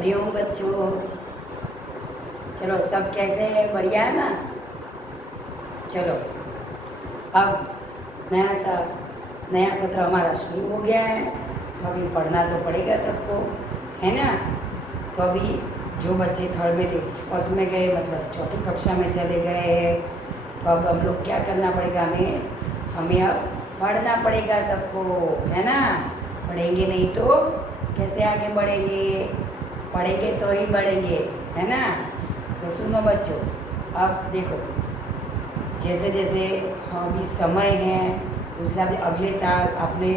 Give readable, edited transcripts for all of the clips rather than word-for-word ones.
हरिओम बच्चों। चलो सब कैसे है, बढ़िया है ना। चलो अब नया सत्र हमारा शुरू हो गया है, तो अभी पढ़ना तो पड़ेगा सबको, है ना। तो अभी जो बच्चे थर्ड में थे, फोर्थ में गए, मतलब चौथी कक्षा में चले गए हैं, तो अब हम लोग क्या करना पड़ेगा, हमें अब पढ़ना पड़ेगा सबको, है ना। पढ़ेंगे नहीं तो कैसे आगे बढ़ेंगे, पढ़ेंगे तो ही बढ़ेंगे, है ना। तो सुनो बच्चों, अब देखो जैसे जैसे अभी समय है उस हिसाब से अगले साल आपने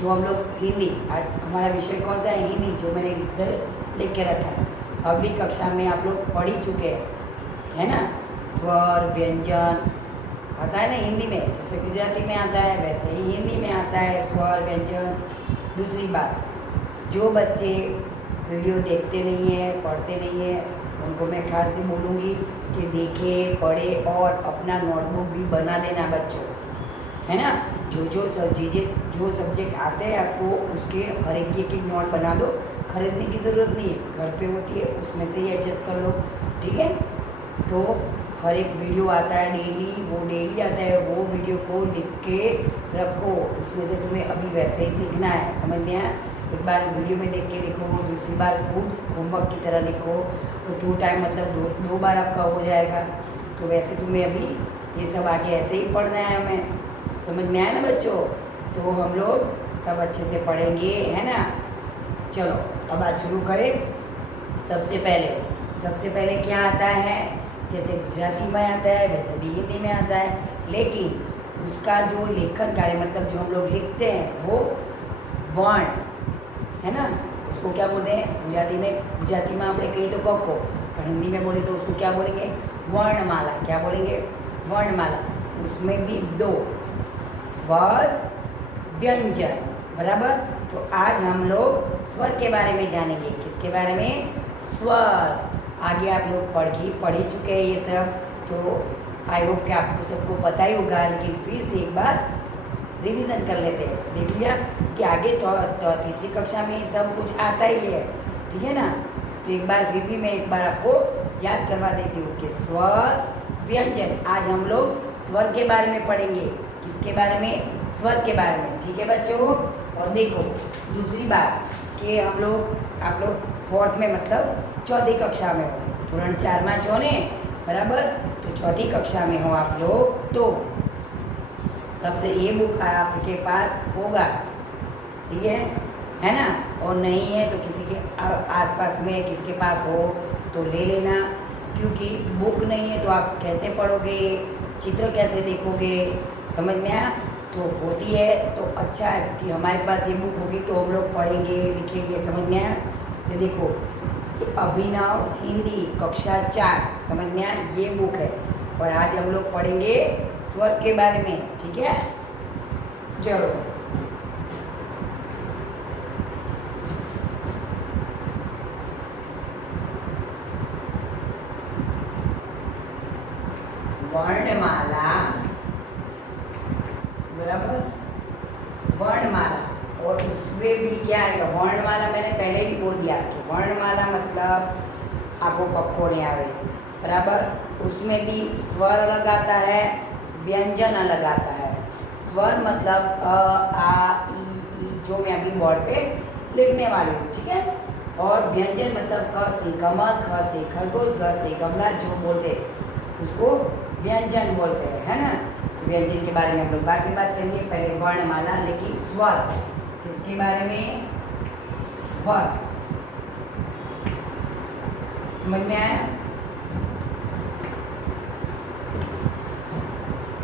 जो हम लोग हिंदी, आज हमारा विषय कौन सा है, हिंदी, जो मैंने इधर लिख के रखा है। अगली कक्षा में आप लोग पढ़ ही चुके हैं, है ना। स्वर व्यंजन आता है ना हिंदी में, जैसे गुजराती में आता है वैसे ही हिंदी में आता है स्वर व्यंजन। दूसरी बात, जो बच्चे वीडियो देखते नहीं है, पढ़ते नहीं है, उनको मैं खास भी बोलूँगी कि देखे, पढ़े और अपना नोटबुक भी बना देना बच्चों, है ना। जो सब्जेक्ट आते हैं आपको, उसके हर एक नोट बना दो, खरीदने की ज़रूरत नहीं है, घर पे होती है, उसमें से ही एडजस्ट कर लो, ठीक है। तो हर एक वीडियो आता है डेली आता है, वो वीडियो को लिख के रखो, उसमें से तुम्हें अभी वैसे ही सीखना है, समझ में आया। एक बार वीडियो में देख के लिखो, दूसरी बार खुद होमवर्क की तरह लिखो, तो 2 टाइम मतलब दो बार आपका हो जाएगा। तो वैसे तुम्हें अभी ये सब आगे ऐसे ही पढ़ना है हमें, समझ में आया ना बच्चों। तो हम लोग सब अच्छे से पढ़ेंगे, है ना। चलो अब आज शुरू करें। सबसे पहले क्या आता है, जैसे गुजराती में आता है वैसे भी हिंदी में आता है, लेकिन उसका जो लेखन कार्य, मतलब जो हम लोग लिखते हैं वो वर्ण, है ना, उसको क्या बोलते हैं गुजराती में આપણે कही तो कक्को, और हिंदी में बोले तो उसको क्या बोलेंगे, वर्णमाला। क्या बोलेंगे, वर्णमाला। उसमें भी 2 स्वर व्यंजन, बराबर। तो आज हम लोग स्वर के बारे में जानेंगे। किसके बारे में, स्वर। आगे आप लोग पढ़ ही चुके हैं ये सब, तो आई होप कि आपको सबको पता ही होगा, लेकिन फिर से एक बार रिवीजन कर लेते हैं। देख लिया कि आगे तो तीसरी कक्षा में सब कुछ आता ही है, ठीक है ना। तो एक बार फिर भी मैं एक बार आपको याद करवा देती हूँ कि स्वर व्यंजन। आज हम लोग स्वर के बारे में पढ़ेंगे। किसके बारे में, स्वर के बारे में, ठीक है बच्चों। और देखो दूसरी बात कि आप लोग फोर्थ में मतलब चौथी कक्षा में हो, धोरण 4 में छो ने, बराबर। तो चौथी कक्षा में हो आप लोग, तो सबसे ये बुक आपके पास होगा, ठीक है ना। और नहीं है तो किसी के आसपास में किसके पास हो तो ले लेना, क्योंकि बुक नहीं है तो आप कैसे पढ़ोगे, चित्र कैसे देखोगे, समझ में आया। तो होती है तो अच्छा है कि हमारे पास ये बुक होगी तो हम लोग पढ़ेंगे, लिखेंगे, समझ में आया। तो देखो ये अभिनव हिंदी कक्षा 4, समझ में आया, ये बुक है। और आज हम लोग पढ़ेंगे स्वर के बारे में, ठीक है। चलो वर्णमाला, बराबर, वर्णमाला। और उसमें भी क्या आएगा, वर्णमाला मैंने पहले भी बोल दिया कि वर्णमाला मतलब आपको कक्को नहीं आवे, बराबर। उसमें भी स्वर अलग आता है, व्यंजन अलग आता है। स्वर मतलब अ आ ई जो मैं अभी बोर्ड पे लिखने वाली हूँ, ठीक है। और व्यंजन मतलब क से कमल, ख से खरगोश, ग से गमला, जो बोलते उसको व्यंजन बोलते हैं, है ना। तो व्यंजन के बारे में हम लोग बाद में बात करेंगे, पहले वर्णमाला। लेकिन स्वर, किसके बारे में, स्वर, समझ में आया।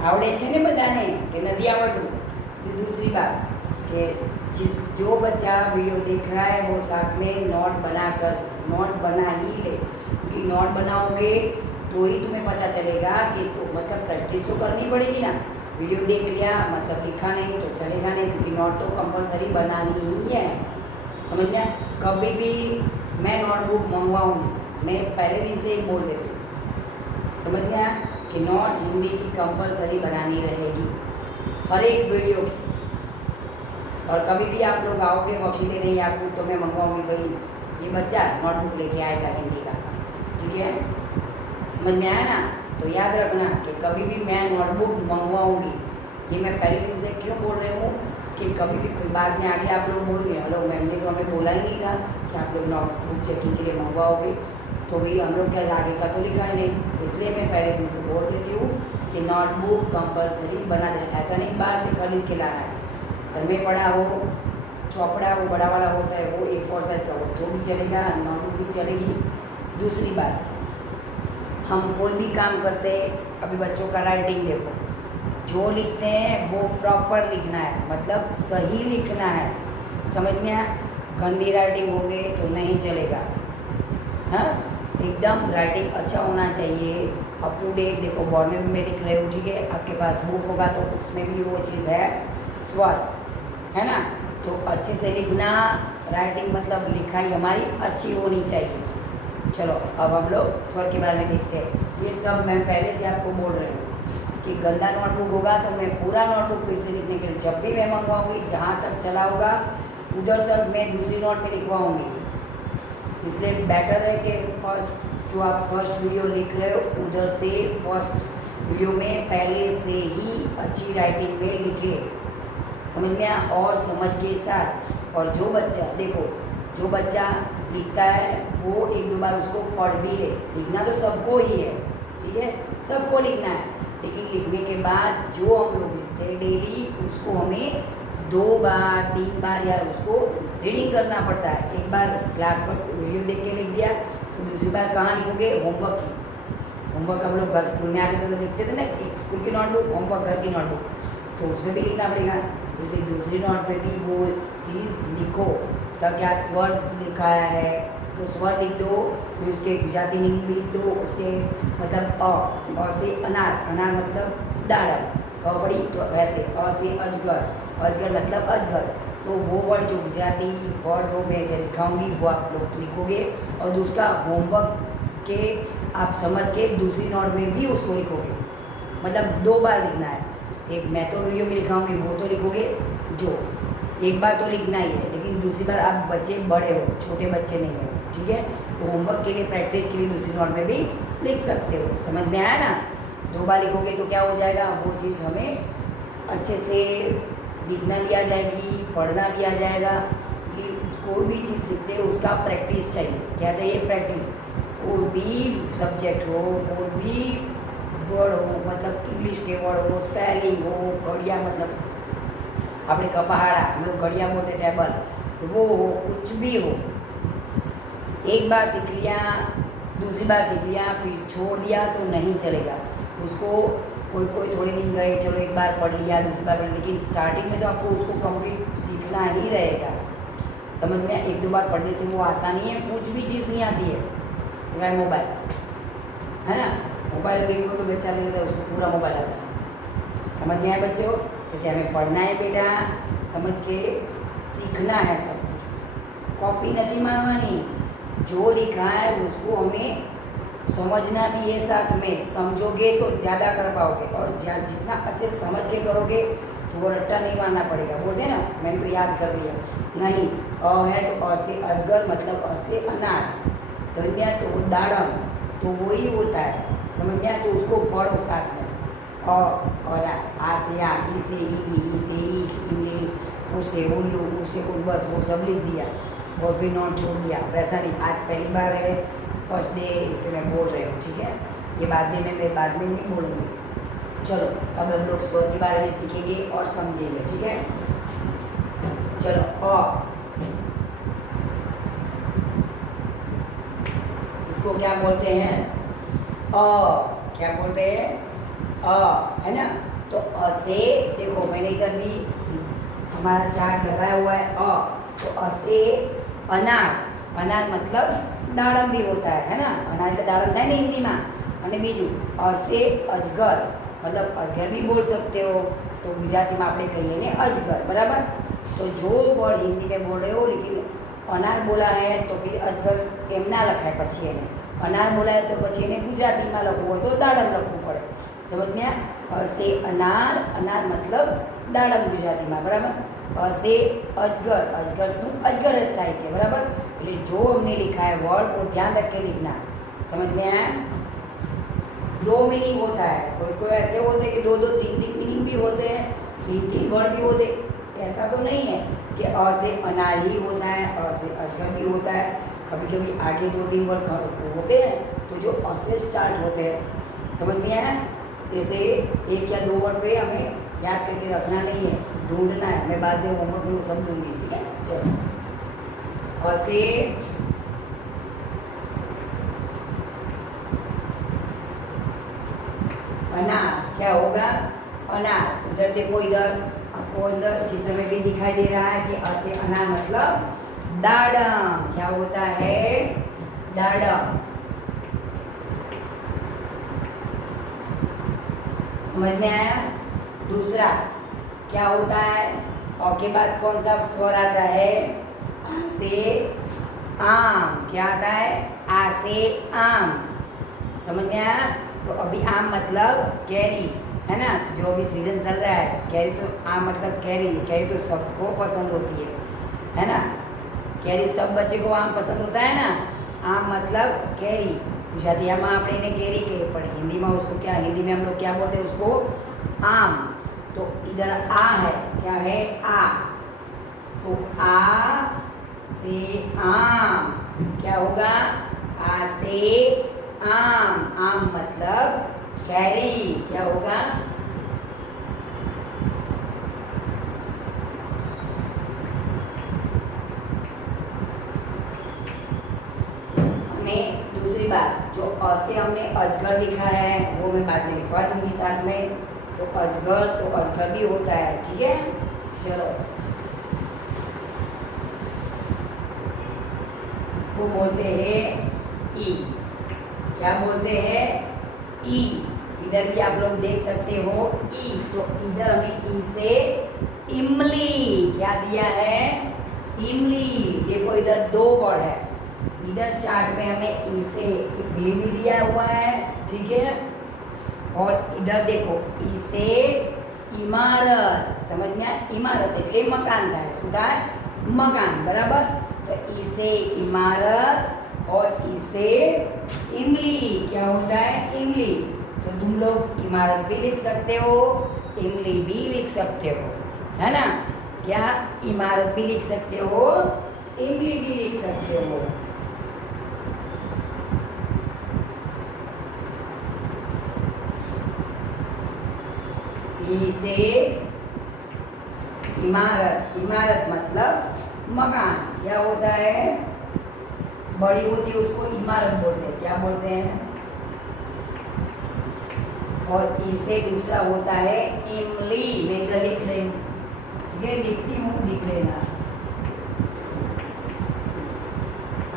आवड़े છે ને બધાને કે નથી आवड़તું। फिर दूसरी बात कि जो बच्चा वीडियो देख रहा है वो साथ में नोट बना ही ले, क्योंकि नोट बनाओगे तो ही तुम्हें पता चलेगा कि इसको मतलब प्रैक्टिस तो करनी पड़ेगी ना। वीडियो देख लिया मतलब लिखा नहीं तो चलेगा नहीं, क्योंकि नोट तो कंपलसरी बनानी ही है, समझ में। कभी भी मैं नोटबुक मंगवाऊँगी, मैं पहले दिन से ही बोल देती हूँ, समझ में आया, कि नोट हिंदी की कंपलसरी बनानी रहेगी हर एक वीडियो की। और कभी भी आप लोग आओगे वर्कशीटें नहीं आपको तो मैं मंगवाऊँगी भाई ये बच्चा नोटबुक लेके आएगा हिंदी का, ठीक है। समझ में आया ना? तो याद रखना कि कभी भी मैं नोटबुक मंगवाऊंगी, ये मैं पहले दिन से क्यों बोल रही हूँ कि कभी भी बाद में आगे आप लोग बोलोगे हेलो मैम ने तो हमें बोला ही नहीं था कि आप लोग नोटबुक चेकिंग के लिए मंगवाओगे, तो भाई हम लोग क्या आगे का तो लिखा ही नहीं, इसलिए मैं पहले दिन से बोल देती हूँ कि नोटबुक कंपलसरी बना देना। ऐसा नहीं बाहर से खरीद के लाना है, घर में पड़ा हो, चौपड़ा वो बड़ा वाला होता है वो A4 साइज़ का, वो तो भी चलेगा, नोटबुक भी चलेगी। दूसरी बात, हम कोई भी काम करते हैं, अभी बच्चों का राइटिंग देखो, जो लिखते हैं वो प्रॉपर लिखना है, मतलब सही लिखना है, समझ में आया? गंदी राइटिंग हो गई तो नहीं चलेगा। हाँ, एकदम राइटिंग अच्छा होना चाहिए, अप टू डेट। देखो बोर्ड में भी मैं लिख रही हूँ, ठीक है, आपके पास बुक होगा तो उसमें भी वो चीज़ है, स्वर है ना, तो अच्छे से लिखना। राइटिंग मतलब लिखाई हमारी अच्छी होनी चाहिए। चलो अब हम लोग स्वर के बारे में देखते हैं। ये सब मैं पहले से आपको बोल रही हूँ कि गंदा नोटबुक होगा तो मैं पूरा नोटबुक फिर से लिखने के लिए जब भी मैं मंगवाऊँगी, जहाँ तक चला होगा उधर तक मैं दूसरी नोट में लिखवाऊँगी। इसलिए बेटर है कि फर्स्ट जो आप फर्स्ट वीडियो लिख रहे हो उधर से फर्स्ट वीडियो में पहले से ही अच्छी राइटिंग में लिखे, समझ में आया? और समझ के साथ। और जो बच्चा देखो, जो बच्चा लिखता है वो एक दो बार उसको पढ़ भी ले, लिखना तो सबको ही है, ठीक है, सबको लिखना है, लेकिन लिखने के बाद जो हम लोग लिखते हैं डेली उसको हमें 2 बार 3 बार यार उसको रीडिंग करना पड़ता है। एक बार क्लास पर वीडियो देख के लिख दिया तो दूसरी बार कहाँ लिखोगे? होमवर्क की। होमवर्क हम लोग घर स्कूल में आते थे तो लिखते थे ना, स्कूल की नोटबुक, होमवर्क घर की नोटबुक, तो उसमें भी लिखना पड़ेगा। इसलिए दूसरी नोट पे भी वो चीज़ लिखो। तब क्या स्वर लिखा है तो स्वर लिख दो, फिर उसके गुजराती मीनिंग भी लिख दो, उसके मतलब अ से अनार, अनार मतलब दाड़म, पड़ी तो वैसे अ से अजगर, अजगर मतलब अजगर, तो वो वर्ड जो गुजराती वर्ड वो मैं लिखाऊंगी वो आप लोग लिखोगे। और दूसरा होमवर्क के आप समझ के दूसरी नोट में भी उसको लिखोगे, मतलब 2 बार लिखना है। एक मैं तो वीडियो में लिखाऊंगी, वो तो लिखोगे, जो एक बार तो लिखना ही है, लेकिन दूसरी बार आप बच्चे बड़े हो, छोटे बच्चे नहीं हो, ठीक है, तो होमवर्क के लिए प्रैक्टिस के लिए दूसरी नोट में भी लिख सकते हो। समझ में आया ना? 2 बार लिखोगे तो क्या हो जाएगा, वो चीज़ हमें अच्छे से लिखना भी आ जाएगी, पढ़ना भी आ जाएगा। कि कोई भी चीज़ सीखते हो उसका प्रैक्टिस चाहिए। क्या चाहिए? प्रैक्टिस। कोई भी सब्जेक्ट हो, कोई भी वर्ड हो, मतलब इंग्लिश के वर्ड हो, स्पेलिंग हो, घड़िया मतलब अपने कपहाड़ा हम लोग घड़िया बोलते टेबल, वो हो, कुछ भी हो, एक बार सीख लिया, दूसरी बार सीख लिया, फिर छोड़ दिया तो नहीं चलेगा। उसको कोई थोड़े दिन गए, चलो एक बार पढ़ लिया, दूसरी बार पढ़, लेकिन स्टार्टिंग में तो आपको उसको कंप्लीट सीखना ही रहेगा। समझ में? 1-2 बार पढ़ने से वो आता नहीं है, कुछ भी चीज़ नहीं आती है सिवाय मोबाइल, है ना। मोबाइल देखो तो बच्चा नहीं रहता, उसको पूरा मोबाइल आता है। समझ में आया बच्चों? इसलिए हमें पढ़ना है बेटा, समझ के सीखना है सब कुछ, कॉपी नहीं मारवानी, जो लिखा है उसको हमें समझना भी है, साथ में समझोगे तो ज़्यादा कर पाओगे, और जितना अच्छे से समझ के करोगे तो वो रट्टा नहीं मारना पड़ेगा। बोलते हैं ना, मैंने तो याद कर लिया, नहीं, अ है तो अ से अजगर मतलब अ से अनार, समझ में आया? तो वो दाड़म तो वही होता है, समझ में आया? तो उसको पढ़ो साथ में, और आ से आ, ई से ई से ईख, इमली, उसे उल्लू, उसे उल, बस वो सब लिख दिया और फिर नोट छोड़ दिया। वैसा नहीं, आज पहली बार है, फर्स्ट डे, इसलिए मैं बोल रही हूँ, ठीक है। ये बाद में मैं बाद में नहीं बोलूँगी। चलो अब हम लोग स्वर के बारे में सीखेंगे और समझेंगे, ठीक है। चलो इसको क्या बोलते हैं? क्या बोलते हैं? है ना। तो अ से देखो, मैंने इधर भी हमारा चार्ट लगाया हुआ है, तो अ से अनार, अनार मतलब दाड़म भी होता है ना, अनार એટલે દાડમ થાય ને હિન્દીમાં। અને બીજું અ से अजगर, मतलब अजगर भी बोल सकते हो, तो गुजराती में આપણે कहिए ने अजगर, बराबर। तो जो वर्ड हिंदी में बोल रहे हो, लेकिन अनार बोला है तो फिर अजगर एम ना लखाय, पछी एने अनार बोला है तो पछी एने गुजराती में लखવું હોય तो दाड़म लखવું પડે। समझ में? अ से अनार, अनार मतलब दाड़म गुजराती में, बराबर। અ से अजगर, अजगरનું अजगर જ થાય છે, બરાબર। એટલે जो हमने लिखा है वर्ड वो ध्यान रख के लिखना। समझ में आया? दो मीनिंग होता है, कोई कोई ऐसे होते हैं कि दो दो तीन तीन मीनिंग भी होते हैं, तीन तीन वर्ड भी होते। ऐसा तो नहीं है कि अ से अनार ही होता है, अ से अजगर भी होता है। कभी कभी आगे दो तीन वर्ड होते हैं तो जो अ से स्टार्ट होते हैं। समझ में आया? जैसे एक या दो वर्ड पे हमें याद करके रखना नहीं है, ढूंढना है। मैं बाद में होमवर्क में सब दूंगी, ठीक है। चलो, अ से अनार, क्या होगा? अनार। उधर देखो, इधर आपको इधर चित्र में भी दिखाई दे रहा है कि अ से अनार मतलब दाडम। क्या होता है? दाडम। समझ में आया? दूसरा क्या होता है? अ के बाद कौन सा स्वर आता है? आ से आम। क्या आता है? आ से आम। समझ में आया? तो अभी आम मतलब कैरी, है ना। जो अभी सीजन चल रहा है कैरी, तो आम मतलब कैरी। कैरी तो सबको पसंद होती है ना। कैरी सब बच्चे को आम पसंद होता है ना। आम मतलब कैरी। गुजरातियाમાં આપણે એને કેરી કહીએ, પણ हिंदी में उसको क्या, हिंदी में हम लोग क्या बोलते हैं उसको? आम। तो इधर आ है, क्या है? आ। तो आ से आम क्या होगा? आ से आम। आम मतलब कैरी। क्या होगा? दूसरी बात, जो अ से हमने अजगर लिखा है वो मैं बाद में लिखवा दूंगी साथ में। तो अजगर भी होता है, ठीक है। चलो, इसको बोलते हैं ई। क्या बोलते हैं? ई। इधर भी आप लोग देख सकते हो ई। तो इधर हमें ई से इमली, क्या दिया है? इमली। देखो इधर दो वर्ड है, इधर चार्ट में हमें ई से इमली भी दिया हुआ है, ठीक है। और इधर देखो ई से इमारत। समझ में आया? इमारत એટલે મકાન થાય, શું થાય? મકાન, બરાબર। तो ई से इमारत और ई से इमली, क्या होता है? इमली। तो तुम लोग इमारत भी लिख सकते हो, इमली भी लिख सकते हो, है ना। क्या? इमारत भी लिख सकते हो, इमली भी लिख सकते हो। ई से इमारत, इमारत मतलब मकान। क्या होता है? बड़ी होती है उसको इमारत बोलते हैं, क्या बोलते हैं? और ई से दूसरा होता है इमली। मैं इधर लिख रही हूँ, ठीक है, लिखती हूँ, लिख लेना।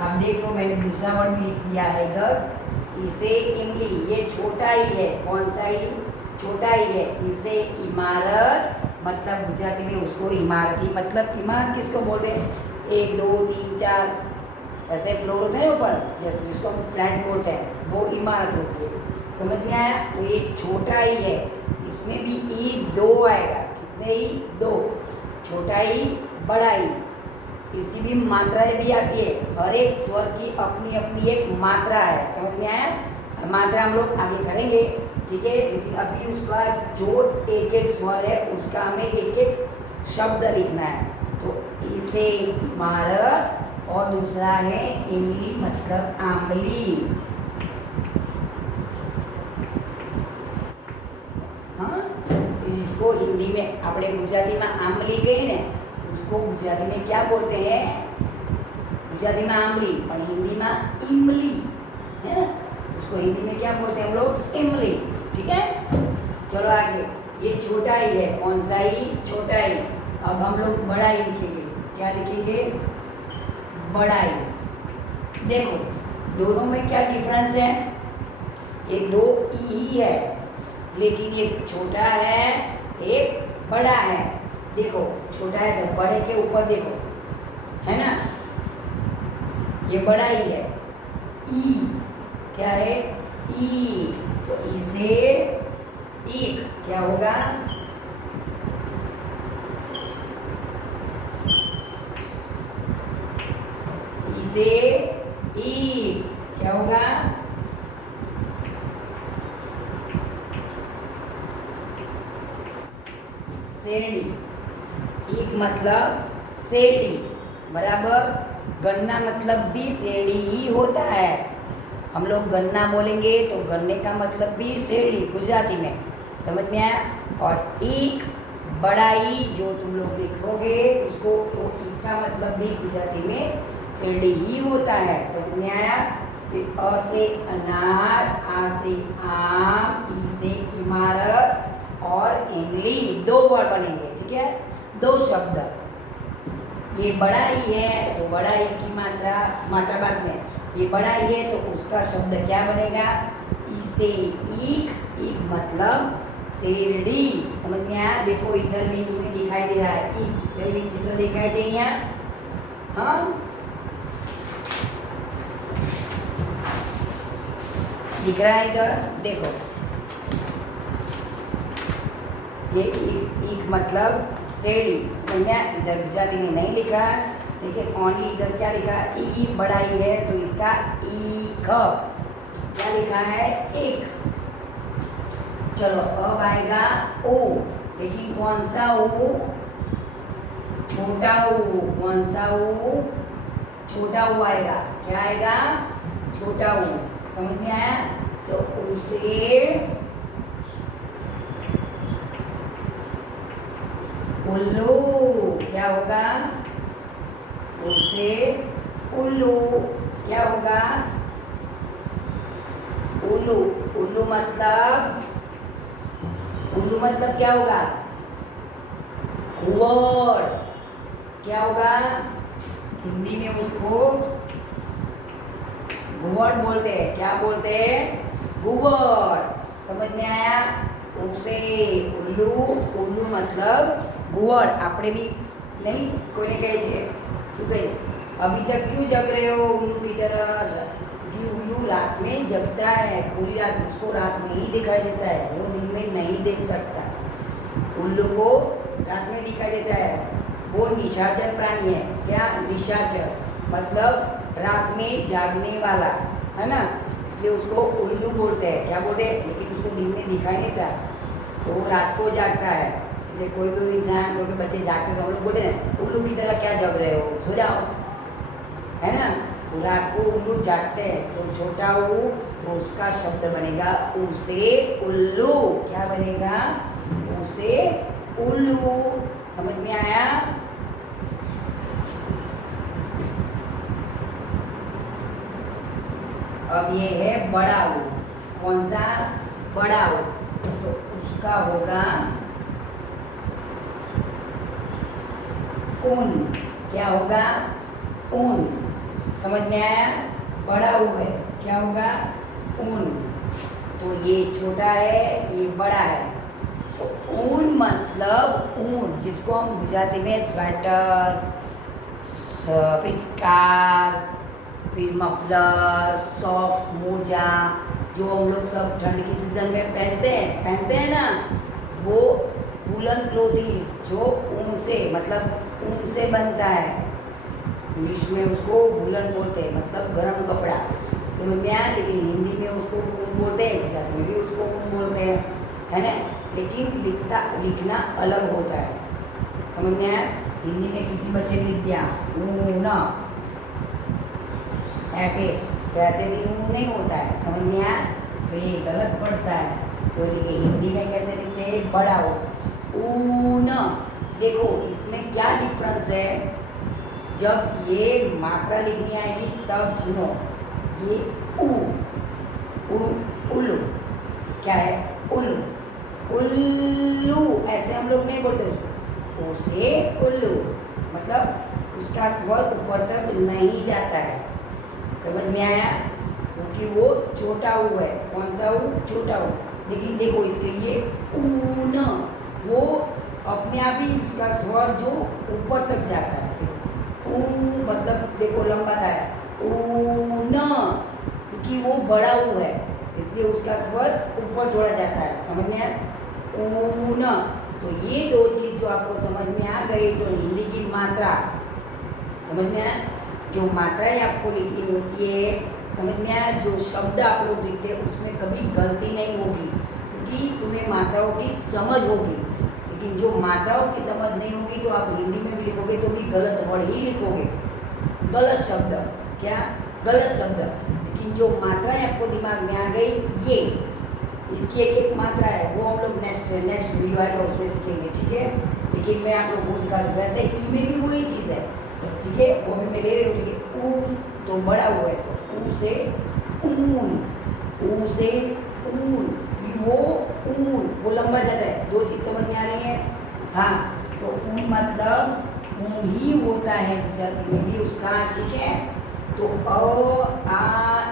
आप देख लो, मैंने दूसरा वर्ड भी लिख दिया है इधर। ई से इमली, ये छोटा ही है। कौन सा ही? छोटा ही है। इसे इमारत मतलब गुजराती में उसको इमारती, मतलब इमारत किसको बोलते हैं? 1 2 3 4 ऐसे फ्लोर होते हैं ऊपर, जैसे जिसको हम फ्लैट बोलते हैं, वो इमारत होती है। समझ में आया? तो ये छोटा ही है, इसमें भी ई 2 आएगा। कितने ही? 2। छोटा ही, बड़ा ही। इसकी भी मात्राएं भी आती है। हर एक स्वर की अपनी अपनी एक मात्रा है। समझ में आया? मात्रा हम लोग आगे करेंगे, ठीक है। लेकिन अभी उसका जो एक एक स्वर है उसका हमें एक एक शब्द लिखना है। तो इसे इमारत और दूसरा है इमली मतलब आंवली। हाँ, जिसको हिंदी में આપણે ગુજરાતીમાં આંબલી કહીએ ને, उसको गुजराती में क्या बोलते हैं? गुजराती में आंवली, पर हिंदी में इमली, है ना। उसको हिंदी में क्या बोलते हैं हम लोग? इमली, ठीक है। चलो आगे, ये छोटा ही है। कौन सा ही? छोटा ही। अब हम लोग बड़ा ही लिखेंगे। क्या लिखेंगे? बड़ा ही। देखो दोनों में क्या डिफरेंस है? ये 2 ई ही है, लेकिन एक छोटा है, एक बड़ा है। देखो छोटा है, सब बड़े के ऊपर देखो, है ना। ये बड़ा ही है। ई क्या है? ई। तो ई से ईख क्या होगा? से ईक, क्या होगा? शेरडी। ईक मतलब शेरडी, बराबर। गन्ना मतलब भी शेरडी ही होता है। हम लोग गन्ना बोलेंगे तो गन्ने का मतलब भी शेरडी गुजराती में, समझ में आया? और ईक, बड़ा ई जो तुम लोग लिखोगे उसको, तो ईक का मतलब भी गुजराती में शेरडी ही होता है, समझ में आया? कि अ से अनार, आ से आम, ई से इमारत और इमली, 2 वर्ड बनेंगे, ठीक है? 2 शब्द। ये बड़ा ई है तो बड़ा ई की मात्रा बाद में, ये बड़ा ई है तो उसका शब्द क्या बनेगा? ई से ईक, ईक मतलब शेरडी, समझ में आया? देखो इधर भी तुम्हें दिखाई दे रहा है ईक शेरडी चित्र दिखाई चाहिए यहाँ, हाँ दिख रहा है इधर, देखो ये ईक मतलब शेरडी, समझ में आया? इधर गुजराती में नहीं लिखा है, लेकिन ओनली इधर क्या लिखा है? ई बड़ा ई है तो इसका ईक, क्या लिखा है? एक। चलो अब आएगा ओ, लेकिन कौन सा ओ? छोटा ओ। कौन सा ओ? छोटा ओ आएगा, क्या आएगा? छोटा ओ, समझ में आया? तो उसे उल्लू, क्या होगा? उसे उल्लू, क्या होगा? उल्लू। उल्लू मतलब, उल्लू मतलब क्या होगा? कुंवर, क्या होगा? हिंदी में उसको घुवड़ बोलते हैं, क्या बोलते हैं? घुवड़, समझ में आया? उसे उल्लू, उल्लू मतलब घुवड़। આપણે भी नहीं कोई ने कहे छे શું કહે? अभी तक क्यों जग रहे हो उल्लू की तरह? क्योंकि उल्लू रात में जगता है, पूरी रात, उसको रात में ही दिखाई देता है, वो दिन में नहीं देख सकता। उल्लू को रात में दिखाई देता है, वो निशाचर प्राणी है। क्या? निशाचर मतलब रात में जागने वाला, है ना? इसलिए उसको उल्लू बोलते हैं, क्या बोलते हैं? लेकिन उसको दिन में दिखाई नहीं देता, तो वो रात को जागता है। इसलिए कोई भी इंसान, कोई भी बच्चे जागते तो हम लोग बोलते हैं उल्लू की तरह क्या जग रहे हो, सो जाओ, है ना? तो रात को उल्लू जागते हैं, तो छोटा ऊ, तो उसका शब्द बनेगा उसे उल्लू, क्या बनेगा? उसे उल्लू, समझ में आया? अब ये है बड़ा ऊ। कौन सा? बड़ा ऊ, तो उसका होगा ऊन, क्या होगा? ऊन, समझ में आया? बड़ा ऊ है, क्या होगा? ऊन। तो ये छोटा है, ये बड़ा है, तो ऊन मतलब ऊन, जिसको हम गुजराती में स्वेटर, फिर स्कार्फ, फिर मफलर, सॉक्स, मोजा, जो हम लोग सब ठंड की सीज़न में पहनते हैं ना, वो वूलन क्लोथीज जो ऊन से, मतलब ऊन से बनता है। इंग्लिश में उसको वूलन बोलते हैं, मतलब गर्म कपड़ा, समझ में आया? लेकिन हिंदी में उसको ऊन बोलते हैं, गुजराती में भी उसको ऊन बोलते हैं, है ना? लेकिन लिखना अलग होता है, समझ में आया? हिंदी में किसी बच्चे ने लिख दिया ऊन, ऐसे, तो ऐसे भी ऊन नहीं होता है, समझ में आया? तो ये गलत पड़ता है, तो देखिए हिंदी में कैसे लिखते हैं? बड़ा ऊन। देखो इसमें क्या डिफरेंस है? जब ये मात्रा लिखनी आएगी तब सुनो, ये उल्लू, क्या है? उल्लू, उल्लू, ऐसे हम लोग नहीं बोलते उसको, उसे उल्लू, मतलब उसका स्वर ऊपर तक नहीं जाता है, समझ में आया? क्योंकि वो छोटा ऊ है। कौन सा ऊ? छोटा ऊ। लेकिन देखो इसके लिए ऊन, वो अपने आप ही उसका स्वर जो ऊपर तक जाता है, ऊ मतलब देखो लंबा था, ऊन, क्योंकि वो बड़ा ऊ है, इसलिए उसका स्वर ऊपर थोड़ा जाता है, समझ में आया? ऊन। तो ये 2 चीज़ जो आपको समझ में आ गई, तो हिंदी की मात्रा समझ में आया? जो मात्राएं आपको लिखनी होती है, समझ में आया, जो शब्द आप लोग लिखते हैं उसमें कभी गलती नहीं होगी, क्योंकि तुम्हें मात्राओं की समझ होगी। लेकिन जो मात्राओं की समझ नहीं होगी तो आप हिंदी में भी लिखोगे तो भी गलत वर्ड ही लिखोगे, गलत शब्द, क्या गलत शब्द। लेकिन जो मात्राएं आपको दिमाग में आ गई, ये इसकी एक एक मात्रा है, वो हम लोग नेक्स्ट वीडियो आएगा उसमें सीखेंगे, ठीक है। लेकिन मैं आप लोगों को सिखा दूँ, वैसे ई में भी वही चीज़ है, ठीक है, वो भी मैं ले रही हूँ, ठीक है। ऊ तो बड़ा हुआ है तो ऊ से ऊन, ऊ से ऊन, वो लंबा जाता है, दो चीज़ समझ में आ रही है। हाँ, तो ऊन मतलब ऊन ही होता है जाति में भी उसका, ठीक है। तो अ आ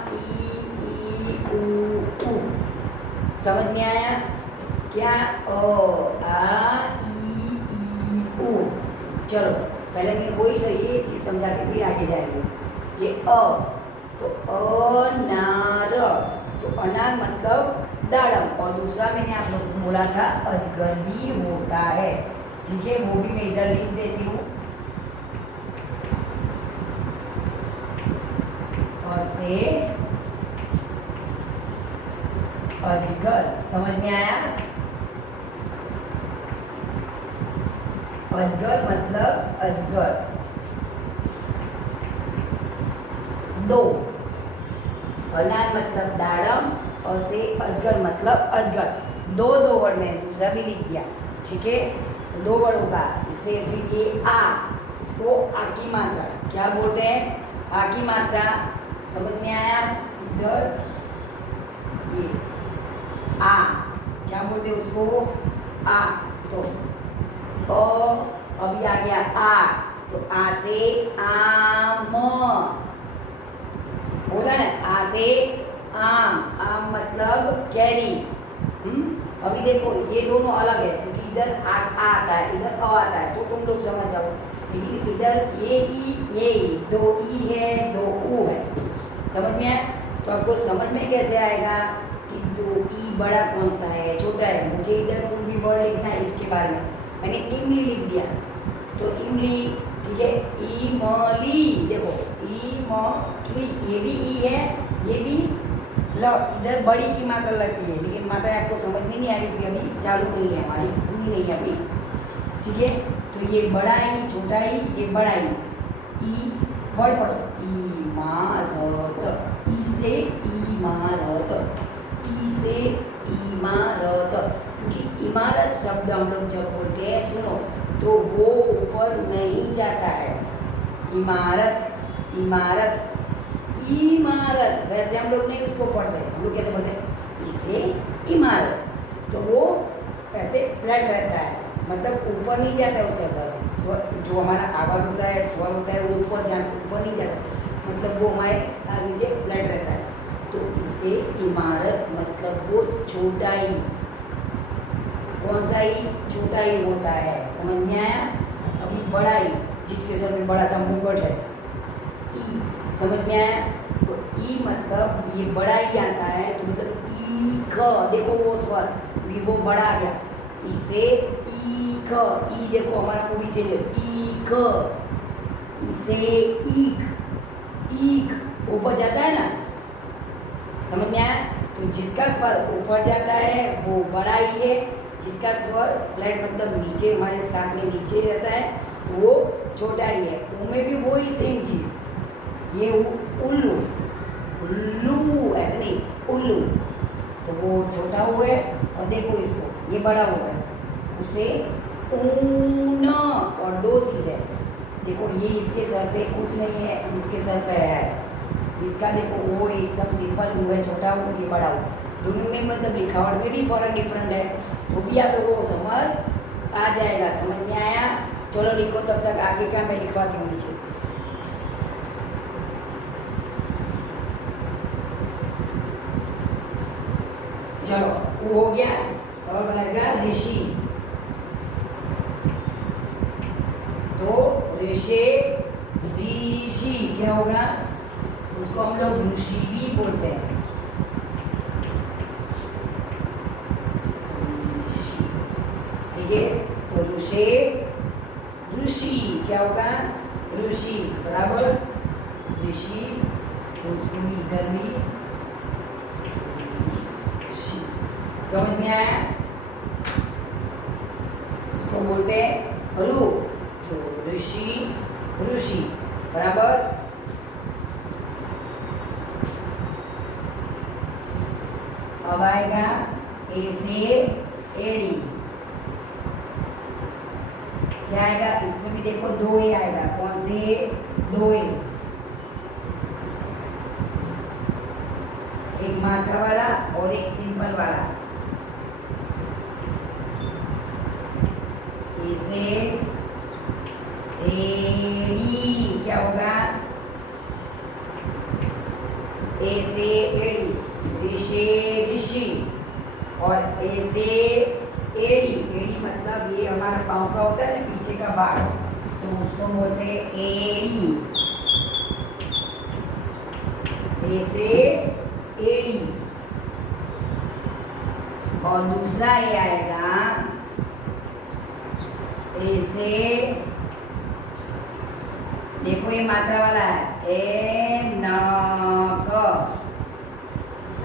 ई ऊ, समझ में आया क्या, अ आ ई ऊ। चलो पहले मैं वही सही ये चीज़ समझा के फिर आगे जाएंगे। ये अ, तो अनार, तो अनार मतलब दाड़म, और दूसरा मैंने आप लोगों को बोला था अजगर भी होता है, ठीक है, वो भी मैं इधर लिख देती हूँ। से अजगर, समझ में आया, अजगर मतलब अजगर, दो, अनार मतलब दाड़म, और से अजगर मतलब अजगर, दो वर्ड में दूसरा भी लिख दिया, ठीक है। तो दो वर्ड होगा, इसलिए फिर ये आ, इसको आ की मात्रा क्या बोलते हैं, आ की मात्रा, समझ में आया। इधर ये आ क्या बोलते हैं उसको, आ, तो अभी आ गया आ, तो आ से आम होता है ना, आ से आम, आम मतलब कैरी। अभी देखो ये दोनों अलग है, क्योंकि इधर आ आता है, इधर अ आता है, तो तुम लोग समझ जाओ। लेकिन इधर ये ई, दो ई है, दो ऊ है, समझ में आया। तो आपको समझ में कैसे आएगा कि दो ई बड़ा कौन सा है, छोटा है। मुझे इधर कोई भी वर्ड लिखना है इसके बारे में, मैंने इमली लिख दिया, तो इमली, ठीक है। इमली, देखो इमली, ये भी ई है, ये भी ल, इधर बड़ी की मात्रा लगती है, लेकिन मात्रा आपको समझ में नहीं आ रही क्योंकि अभी चालू नहीं है हमारी, हुई नहीं है अभी, ठीक है। तो ये बड़ा ई, छोटा ई, ये बड़ा ई, वर्ड पढ़ो, इमारत, ई से इमारत, ई से इमारत, क्योंकि इमारत शब्द हम लोग जब बोलते हैं, सुनो, तो वो ऊपर नहीं जाता है, इमारत, इमारत, इमारत, वैसे हम लोग नहीं उसको पढ़ते हैं, हम लोग कैसे पढ़ते हैं, इसे इमारत, तो वो ऐसे फ्लैट रहता है, मतलब ऊपर नहीं जाता है उसका स्वर, जो हमारा आवाज़ होता है, स्वर होता है, वो ऊपर नहीं जाता, मतलब वो हमारे नीचे फ्लैट रहता है। तो इसे इमारत मतलब वो छोटा ही, कौन सा ही, छोटा ही होता है, समझ में आया। अभी बड़ा ही, जिसके सर में बड़ा सा मुकुट है, ई, समझ में आया। तो ई मतलब ये बड़ा ही आता है, तो मतलब ई क, देखो वो स्वर, ये वो बड़ा आ गया, इसे ई क, ई देखो हमारा मूवी चेंज है, ई क, इसे ईक, ईक ऊपर जाता है ना, समझ में आया। तो जिसका स्वर ऊपर जाता है वो बड़ा ही है, जिसका स्वर फ्लैट मतलब नीचे, हमारे साथ में नीचे रहता है, तो वो छोटा ही है। ऊ में भी वही सेम चीज़, ये उल्लू, उल्लू ऐसे नहीं, उल्लू, तो वो छोटा हुआ है, और देखो इसको ये बड़ा हुआ है, उसे ऊन, और दो चीज़ है, देखो ये इसके सर पे कुछ नहीं है, इसके सर पे है, इसका देखो वो एकदम सिंपल हुआ है, छोटा हो, ये बड़ा हो, दोनों में मतलब लिखावट में भी फर्क डिफरेंट है, तो भी आप लोगों को समझ आ जाएगा, समझ में आया। चलो लिखो, तब तक आगे का मैं लिखवाती हूँ नीचे। चलो वो हो गया, और बनेगा ऋषि, तो ऋषि, ऋषि क्या होगा, उसको हम लोग ऋषि भी बोलते हैं, ठीक है। तो ऋषि, ऋषि क्या होगा, ऋषि बराबर ऋषि, तो उसको भी इधर भी ऋषि। समझ में आया? इसको बोलते हैं रु, तो ऋषि ऋषि बराबर। अब आएगा ए से एडी, क्या आएगा? इसमें भी देखो दो ए आएगा। कौन से? दो ए, एक मात्रा वाला और एक सिंपल वाला। ए से एडी क्या होगा? ए से एडी, ऋषि ऋषि, और ए से एडी, एडी मतलब ये हमारा पाँव का होता है ना, पीछे का भाग, तो उसको बोलते हैं एडी। ए से एडी, और दूसरा ए आएगा ए से, देखो ये मात्रा वाला है, ऐनक,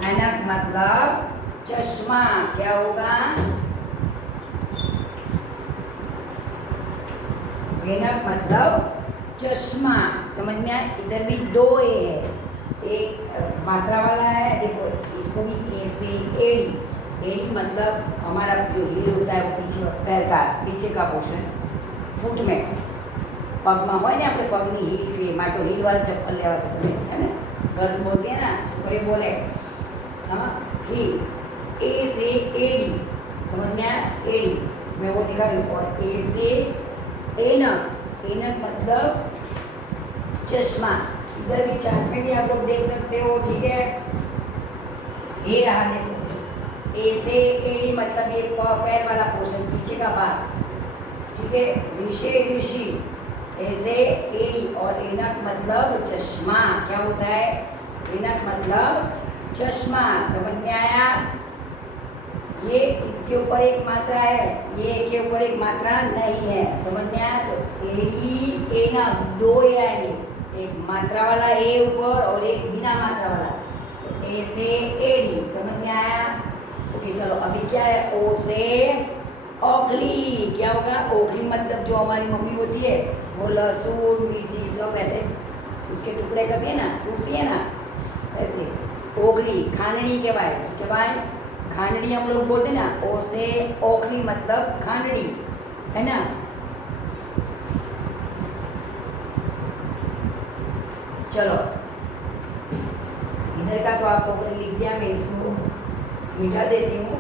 ऐनक मतलब चश्मा, क्या होगा? ऐनक मतलब चश्मा। समझ में आया? इधर भी दो ए है, एक मात्रा वाला है, देखो इसको भी ए से एडी। एडी मतलब हमारा जो हील होता है वो पीछे पैर का पीछे का पोर्शन, फूट में पगમાં હોય ને, આપણે પગની હીલ કહીએ, માટે હીલવાળી ચપ્પલ લેવા છે તમે, है ना? गर्ल्स बोलती है ना, छोकरे बोले हाँ हील। ए से एडी, समझ में आया? एडी मैं वो दिखा रही हूँ। और ए से एनक, एनक मतलब चश्मा। इधर भी चार्ट में भी आप लोग देख सकते हो, ठीक है? ये रहा देखो, ए से एडी मतलब ये पैर वाला पोर्शन, पीछे का भाग, ठीक है? ऋषि ऋषि, ऐसे एडी, और एनक मतलब चश्मा। क्या होता है? एनक मतलब चश्मा। समझ में आया? ये इसके ऊपर एक मात्रा है, ये के ऊपर एक मात्रा नहीं है। समझ में आया? तो एडी एनक दो ए आएंगे, एक मात्रा वाला ए ऊपर और एक बिना मात्रा वाला, तो ए से एडी। समझ में आया? ओके चलो, अभी क्या है? ओ से ओखली। क्या होगा? ओखली मतलब जो हमारी मम्मी होती है वो लहसुन मिर्ची सब ऐसे उसके टुकड़े करती है ना, टूटती है ना, ऐसे ओखली। खांडड़ी कहवाय, શું કહેવાય? खांडड़ी हम लोग बोलते हैं ना। ओ से ओखली मतलब खांडड़ी, है ना? चलो इधर का तो आप लोगों ने लिख दिया, मैं इसको मिटा देती हूँ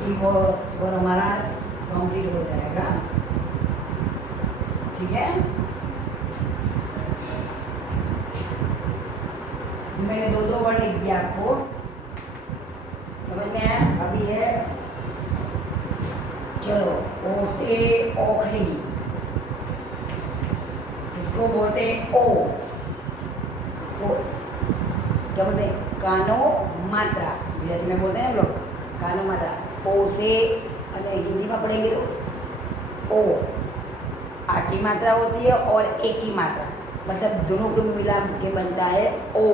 कि वो स्वर हमारा आज कंप्लीट हो जाएगा, ठीक है? मैंने दो दो वर्ड लिख दिया आपको, समझ में आया? अभी है चलो ओ से ओखली, इसको बोलते हैं ओ, इसको क्या बोलते हैं? कानो मात्रा, गुजराती में बोलते हैं हम लोग कानो मात्रा। ओ से, अरे हिंदी में पढ़ेंगे तो ओ आ की मात्रा होती है और ए की मात्रा, मतलब दोनों को मिला के बनता है ओ।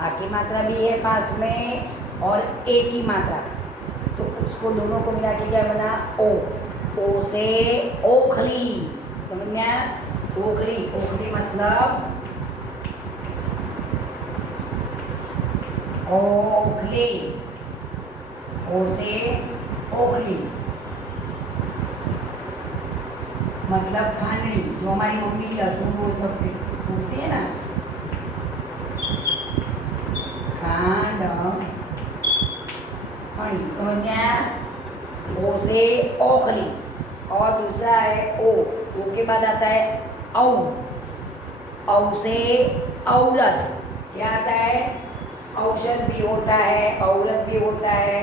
आ की मात्रा भी है पास में और ए की मात्रा, तो उसको दोनों को मिला के क्या बना? ओ। ओ से ओखली, समझ में आया? ओखली, ओखली मतलब ओखली, ओ से ओखली मतलब खांडड़ी, जो हमारी मम्मी लहसुन वो सब कूटती है ना, खांड खड़ी। समझ में आया? ओ से ओखली, और दूसरा है ओ, ओ के बाद आता है औ, औ से औरत। क्या आता है? औषध भी होता है, औरत भी होता है,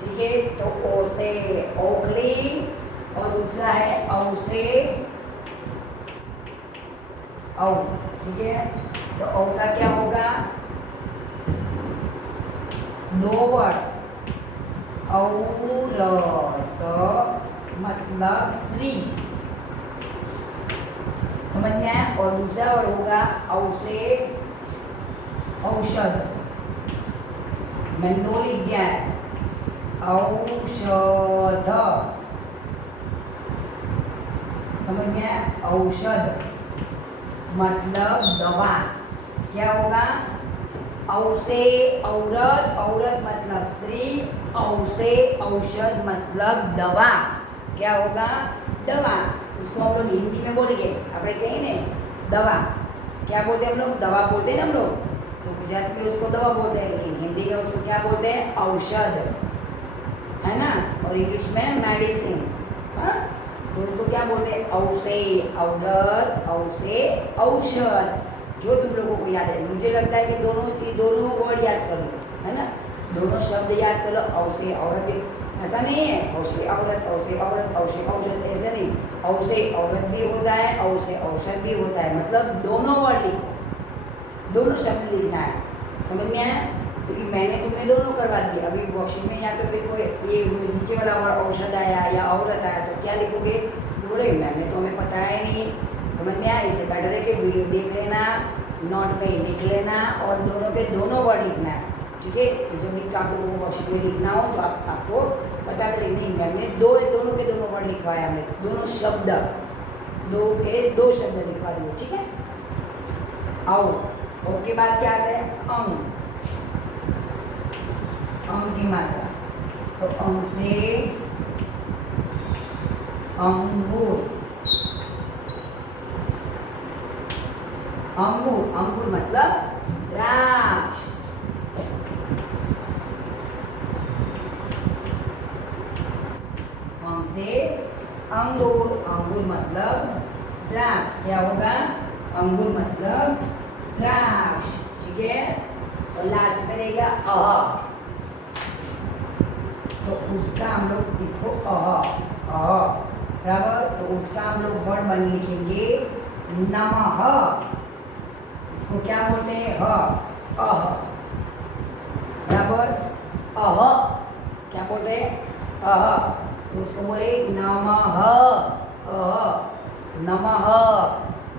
ठीक है? तो ओ से ओखली, और दूसरा है औ से औ, ठीक है? तो औ का क्या होगा? दो वर्ड, औरत मतलब स्त्री, समझ में आया। और दूसरा वर्ड होगा औ से औषध, मैंने 2 लिख दिया है, औषध, समझ में आया। औषध मतलब दवा, क्या होगा, औ से औरत, औरत मतलब स्त्री, औ से औषध मतलब दवा, क्या होगा, दवा। उसको हम लोग हिंदी में बोलेंगे, अपने कहीं ने दवा, क्या बोलते हैं हम लोग, दवा बोलते हैं ना हम लोग, तो गुजराती में उसको दवा बोलते हैं, लेकिन हिंदी में उसको क्या बोलते हैं, औषध, है ना। और इंग्लिश में मेडिसिन, हाँ, तो उसको क्या बोलते हैं, औ से औरत, औ से औषध। जो तुम लोगों को याद है, मुझे लगता है कि दोनों वर्ड याद कर लो, है ना, दोनों शब्द याद कर लो। औ से औरत, ऐसा नहीं है औ से औरत, औ से औरत, औ से औषध, ऐसे नहीं, औ से औरत भी होता है, औ से औषध भी होता है, मतलब दोनों वर्ड लिखो, दोनों शब्द लिखना है, समझ में आया। क्योंकि मैंने तुम्हें दोनों करवा दिया, अभी वर्कशीट में या तो फिर कोई ये नीचे वाला वर्ड औषध आया या औरत आया तो क्या लिखोगे, बोले मैंने तो हमें पता है नहीं, समझ में आया। इसलिए बेटर है कि वीडियो देख लेना, नोट पे लिख लेना और दोनों के दोनों वर्ड लिखना है, ठीक है। तो जब भी आप लोगों को वर्कशीट में लिखना हो तो आपको पता चले, नहीं मैंने दोनों के दोनों वर्ड लिखवाया, हमने दोनों शब्द, 2 के 2 शब्द लिखवा दिए, ठीक है। आओ, और के बाद क्या आता है, अंग, अंग की मात्रा, तो अंग से अंगूर, अंगूर, अंगूर मतलब द्राक्ष, अंग से अंगूर, अंगूर मतलब द्राक्ष, क्या होगा, अंगूर मतलब द्राक्ष, ठीक है। और लास्ट में रहेगा अह, तो उसका हम लोग इसको बराबर, तो उसका हम लोग वर्ड बन लिखेंगे नमः, इसको क्या बोलते हैं, अह, बराबर, अह, क्या बोलते हैं, अह, तो उसको बोले नमः, नमः,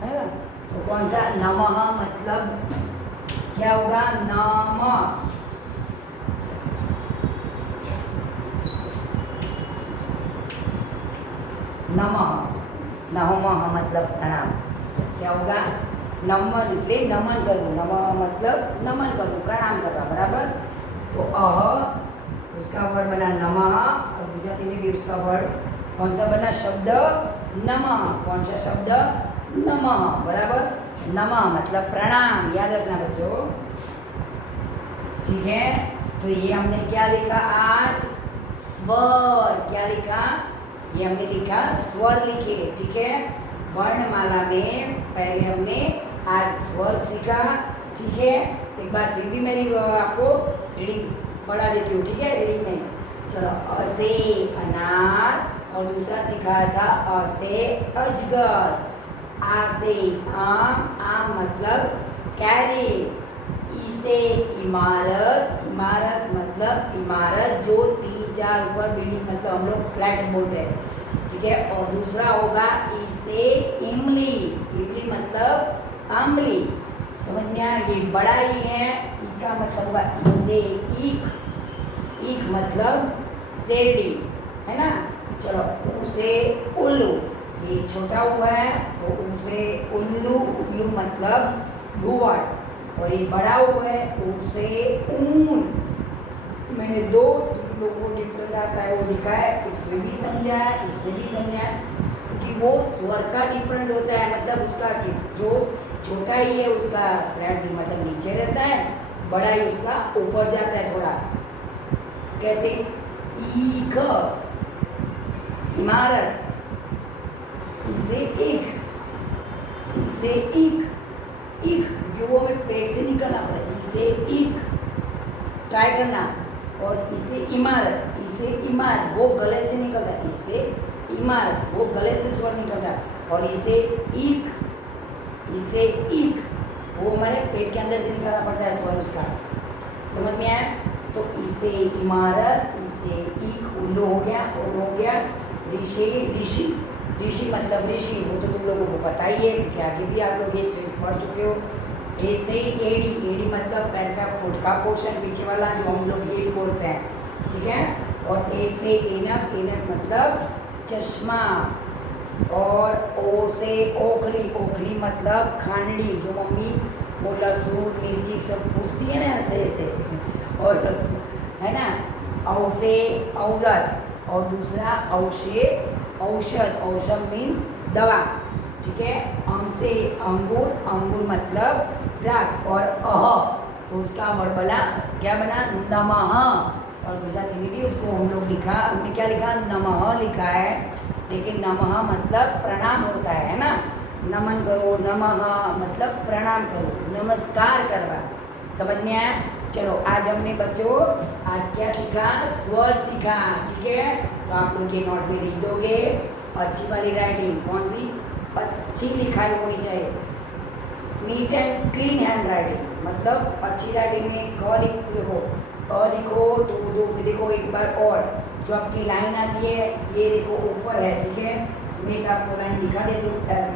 है ना। तो कौन सा नमः मतलब क्या होगा, नम, नमः, नमः मतलब प्रणाम, क्या होगा, नमन, એટલે नमन करना, नमः मतलब नमन करना, प्रणाम करना, बराबर। तो अह उसका वर्ड बना नमः, और गुजराती में भी उसका वर्ड कौन सा बना, शब्द नमः, कौन सा शब्द, नमः, बराबर। नमः मतलब प्रणाम, याद रखना बच्चों, ठीक है। तो ये हमने क्या लिखा आज, स्वर, क्या लिखा, ये हमने लिखा स्वर लिखे, ठीक है। वर्णमाला में पहले हमने आज स्वर सीखा, ठीक है। एक बार फिर भी मेरी आपको रीडिंग पढ़ा देती हूँ, ठीक है, रीडिंग में। चलो, अ से अनार, और दूसरा सिखाया था अ से अजगर, आ से आम मतलब कैरी, ई से इमारत, इमारत मतलब इमारत जो 3-4 ऊपर बिल्डिंग, मतलब हम लोग फ्लैट बोलते हैं, ठीक है। और दूसरा होगा ई से इमली, इमली मतलब आंवली, समझ में आया, ये बड़ा ही है, ई का मतलब होगा ई से ईख, ईख मतलब शेरडी, है ना। चलो, ऊ से उल्लू, ये छोटा हुआ है तो ऊ से उल्लू, उल्लू मतलब भुवन, और ये बड़ा हुआ है ऊ से ऊन। मैंने 2 लोगों को डिफरेंट आता है वो दिखाया, इसमें भी समझा है, इसमें भी समझा है, क्योंकि वो स्वर का डिफरेंट होता है, मतलब उसका जो छोटा ही है उसका फ्लैट मतलब नीचे रहता है, बड़ा ही उसका ऊपर जाता है थोड़ा, कैसे, ईख इमारत, इसे ईख, इसे ईख, ईख क्योंकि वो हमें पेट से निकलना पड़ता है, इसे ईख ट्राई करना, और इसे इमारत, इसे इमारत वो गले से निकलता है, इसे इमारत वो गले से स्वर निकलता है, और इसे ईख, इसे ईख वो हमारे पेट के अंदर से निकालना पड़ता है स्वर उसका, समझ में आया। तो इसे इमारत, इसे ईख उल्लू हो गया, और हो गया ऋषि ऋषि ऋषि मतलब ऋषि, वो तो तुम लोगों को पता ही है क्योंकि आगे भी आप लोग ये चीज़ पढ़ चुके हो। ए से एडी, एडी मतलब पैर का फुट का पोर्शन पीछे वाला जो हम लोग हेड बोलते हैं, ठीक है। और ए से एनक, एनक मतलब चश्मा। और ओ से ओखली, ओखली मतलब खांडड़ी, जो मम्मी वो लहसुन मिर्ची सब कूटती है ना ऐसे ऐसे, और है ना। औ से औरत, और दूसरा औ से औषध, औषध मीन्स दवा, ठीक है। अंग से अंगूर, अंगूर मतलब द्राक्ष। और अह तो उसका वर्ड बना क्या बना, नमः। और गुजराती में भी उसको हम लोग लिखा, हमने क्या लिखा, नमः लिखा है, लेकिन नमः मतलब प्रणाम होता है ना। नमन करो, नमः मतलब प्रणाम करो, नमस्कार करवा। समझ में आया? चलो आज हमने बच्चों आज क्या सीखा, स्वर सीखा, ठीक है। तो आप लोग ये नोट में लिख दोगे। अच्छी वाली राइटिंग कौन सी, अच्छी लिखाई होनी चाहिए, neat and clean hand writing, मतलब अच्छी राइटिंग में क लिखो, अ लिखो तो दो देखो एक बार, और जो आपकी लाइन आती है ये देखो ऊपर है, ठीक है। मैं एक आपको लाइन दिखा देती हूँ ऐसे।